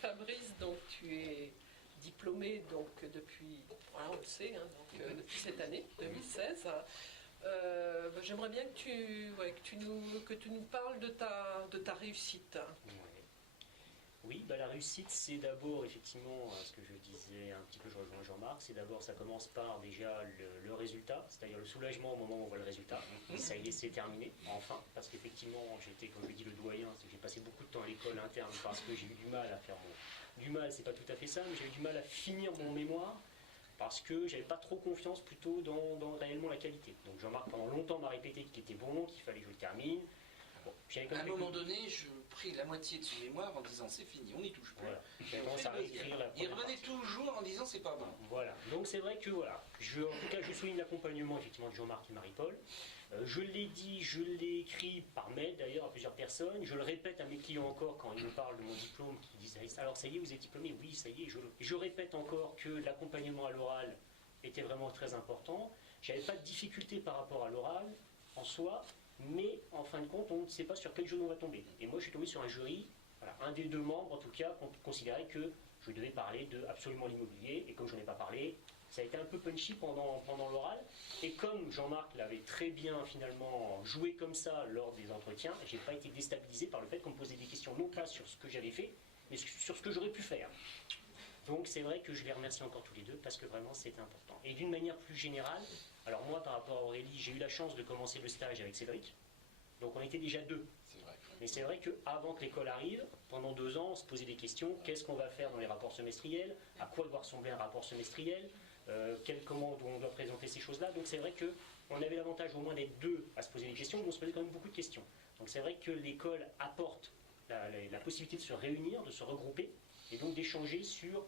Fabrice, donc tu es diplômé donc depuis, voilà, on le sait, hein, donc, depuis cette année 2016. J'aimerais bien que tu nous parles de ta réussite. Oui, la réussite, c'est d'abord, effectivement, ce que je disais un petit peu, je rejoins Jean-Marc, c'est d'abord, ça commence par déjà le résultat, c'est-à-dire le soulagement au moment où on voit le résultat. Et ça y est, c'est terminé, enfin, parce qu'effectivement, j'étais, comme je dis, le doyen, c'est que j'ai passé beaucoup de temps à l'école interne parce que j'ai eu du mal à faire Du mal, c'est pas tout à fait ça, mais j'ai eu du mal à finir mon mémoire parce que j'avais pas trop confiance plutôt dans réellement la qualité. Donc Jean-Marc, pendant longtemps, m'a répété qu'il était bon, qu'il fallait que je le termine. Bon, à un moment donné, je pris la moitié de son mémoire en disant c'est fini, on n'y touche plus. Voilà. Il revenait toujours en disant c'est pas bon. Voilà. Donc c'est vrai que voilà, en tout cas je souligne l'accompagnement effectivement de Jean-Marc et Marie-Paul. Je l'ai dit, je l'ai écrit par mail d'ailleurs à plusieurs personnes. Je le répète à mes clients encore quand ils me parlent de mon diplôme, qui disent alors ça y est, vous êtes diplômé? Oui, ça y est. Je répète encore que l'accompagnement à l'oral était vraiment très important. J'avais pas de difficulté par rapport à l'oral en soi. Mais en fin de compte, on ne sait pas sur quel genou on va tomber. Et moi, je suis tombé sur un jury, voilà, un des deux membres en tout cas, considérait que je devais parler de absolument l'immobilier. Et comme je n'en ai pas parlé, ça a été un peu punchy pendant l'oral. Et comme Jean-Marc l'avait très bien finalement joué comme ça lors des entretiens, je n'ai pas été déstabilisé par le fait qu'on me posait des questions non pas sur ce que j'avais fait, mais sur ce que j'aurais pu faire. Donc c'est vrai que je les remercie encore tous les deux parce que vraiment c'était important. Et d'une manière plus générale, alors moi par rapport à Aurélie, j'ai eu la chance de commencer le stage avec Cédric. Donc on était déjà deux. C'est vrai. Mais c'est vrai qu'avant que l'école arrive, pendant 2 ans, on se posait des questions. Qu'est-ce qu'on va faire dans les rapports semestriels? À quoi doit ressembler un rapport semestriel? Comment on doit présenter ces choses-là? Donc c'est vrai qu'on avait l'avantage au moins d'être deux à se poser des questions, mais on se posait quand même beaucoup de questions. Donc c'est vrai que l'école apporte la possibilité de se réunir, de se regrouper, et donc d'échanger sur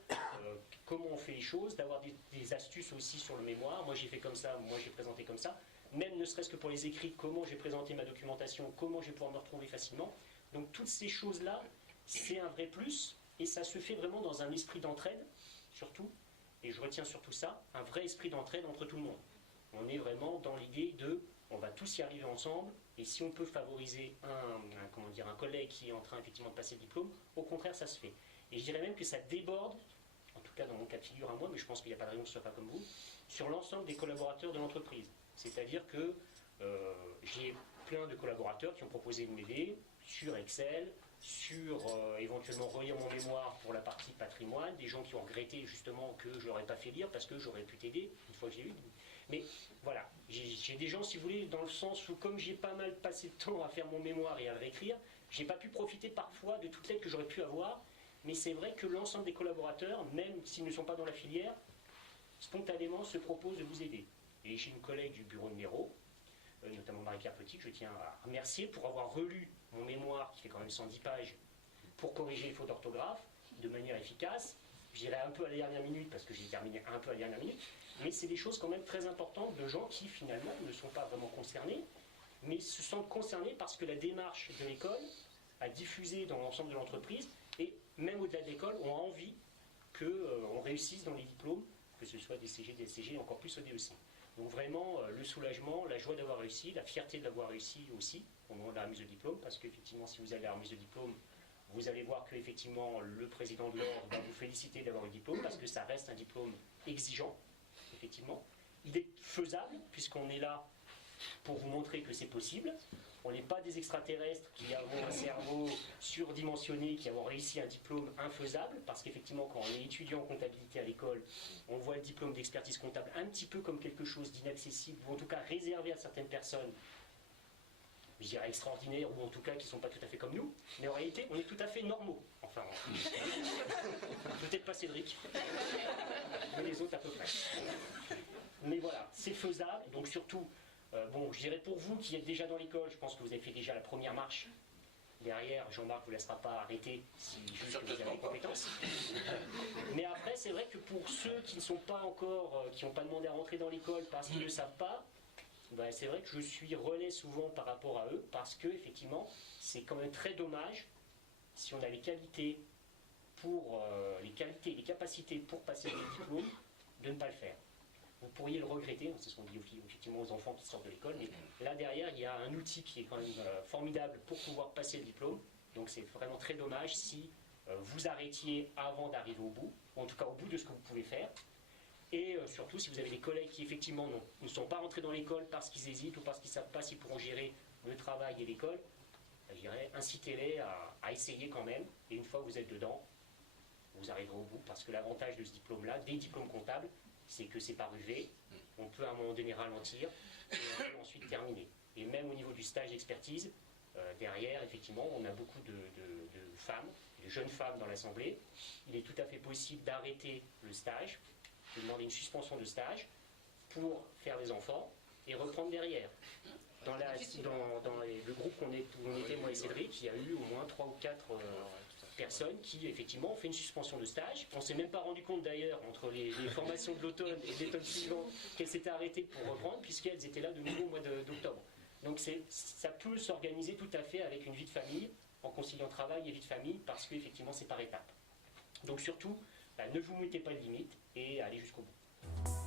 comment on fait les choses, d'avoir des astuces aussi sur le mémoire. Moi j'ai fait comme ça, moi j'ai présenté comme ça. Même ne serait-ce que pour les écrits, comment j'ai présenté ma documentation, comment je vais pouvoir me retrouver facilement. Donc toutes ces choses-là, c'est un vrai plus, et ça se fait vraiment dans un esprit d'entraide, surtout, et je retiens surtout ça, un vrai esprit d'entraide entre tout le monde. On est vraiment dans l'idée de, on va tous y arriver ensemble, et si on peut favoriser un collègue qui est en train effectivement de passer le diplôme, au contraire ça se fait. Et je dirais même que ça déborde, en tout cas dans mon cas de figure à moi, mais je pense qu'il n'y a pas de raison que ce ne soit pas comme vous, sur l'ensemble des collaborateurs de l'entreprise. C'est-à-dire que j'ai plein de collaborateurs qui ont proposé de m'aider sur Excel, sur éventuellement relire mon mémoire pour la partie patrimoine, des gens qui ont regretté justement que je ne l'aurais pas fait lire parce que j'aurais pu t'aider une fois que j'ai eu. Mais voilà, j'ai des gens, si vous voulez, dans le sens où comme j'ai pas mal passé de temps à faire mon mémoire et à le réécrire, j'ai pas pu profiter parfois de toute l'aide que j'aurais pu avoir. Mais c'est vrai que l'ensemble des collaborateurs, même s'ils ne sont pas dans la filière, spontanément se proposent de vous aider. Et j'ai une collègue du bureau numéro, notamment Marie-Pierre Petit, que je tiens à remercier pour avoir relu mon mémoire, qui fait quand même 110 pages, pour corriger les fautes d'orthographe de manière efficace. Je dirais un peu à la dernière minute, parce que j'ai terminé un peu à la dernière minute, mais c'est des choses quand même très importantes de gens qui finalement ne sont pas vraiment concernés, mais se sentent concernés parce que la démarche de l'école a diffusé dans l'ensemble de l'entreprise, et même au-delà de l'école, ont envie qu'on réussisse dans les diplômes, que ce soit des CG, des SCG, et encore plus au DEC. Donc vraiment, le soulagement, la joie d'avoir réussi, la fierté d'avoir réussi aussi, au moment de la remise de diplôme, parce qu'effectivement, si vous allez à la remise de diplôme, vous allez voir que effectivement, le président de l'ordre va vous féliciter d'avoir le diplôme, parce que ça reste un diplôme exigeant, effectivement. Il est faisable, puisqu'on est là pour vous montrer que c'est possible. On n'est pas des extraterrestres qui avons un cerveau surdimensionné, qui avons réussi un diplôme infaisable, parce qu'effectivement, quand on est étudiant en comptabilité à l'école, on voit le diplôme d'expertise comptable un petit peu comme quelque chose d'inaccessible, ou en tout cas réservé à certaines personnes, je dirais extraordinaires, ou en tout cas qui ne sont pas tout à fait comme nous, mais en réalité, on est tout à fait normaux. Enfin, peut-être pas Cédric, mais les autres à peu près. Mais voilà, c'est faisable, donc surtout, je dirais pour vous qui êtes déjà dans l'école, je pense que vous avez fait déjà la première marche. Derrière, Jean-Marc ne vous laissera pas arrêter si juste que vous avez les compétences. Mais après, c'est vrai que pour ceux qui ne sont pas encore, qui n'ont pas demandé à rentrer dans l'école parce qu'ils ne le savent pas, c'est vrai que je suis relais souvent par rapport à eux, parce que effectivement, c'est quand même très dommage si on a les qualités les capacités pour passer les diplômes, de ne pas le faire. Vous pourriez le regretter, c'est ce qu'on dit effectivement aux enfants qui sortent de l'école, mais là derrière il y a un outil qui est quand même formidable pour pouvoir passer le diplôme, Donc c'est vraiment très dommage si vous arrêtiez avant d'arriver au bout, ou en tout cas au bout de ce que vous pouvez faire. Et surtout, si vous avez des collègues qui effectivement ne sont pas rentrés dans l'école parce qu'ils hésitent ou parce qu'ils ne savent pas s'ils pourront gérer le travail et l'école, je dirais, incitez-les à essayer quand même. Et une fois que vous êtes dedans, vous arriverez au bout. Parce que l'avantage de ce diplôme-là, des diplômes comptables, c'est que c'est pas ruvé. On peut à un moment donné ralentir et on peut ensuite terminer. Et même au niveau du stage d'expertise, derrière, effectivement, on a beaucoup de femmes, de jeunes femmes dans l'Assemblée. Il est tout à fait possible d'arrêter le stage, de demander une suspension de stage pour faire des enfants et reprendre derrière. Dans le groupe où on était, moi et Cédric, il y a eu au moins 3 ou 4 personnes qui, effectivement, ont fait une suspension de stage. On ne s'est même pas rendu compte, d'ailleurs, entre les formations de l'automne et de l'automne suivant, qu'elles s'étaient arrêtées pour reprendre, puisqu'elles étaient là de nouveau au mois d'octobre. Donc ça peut s'organiser tout à fait avec une vie de famille, en conciliant travail et vie de famille, parce qu'effectivement, c'est par étapes. Donc surtout, ne vous mettez pas de limites et allez jusqu'au bout.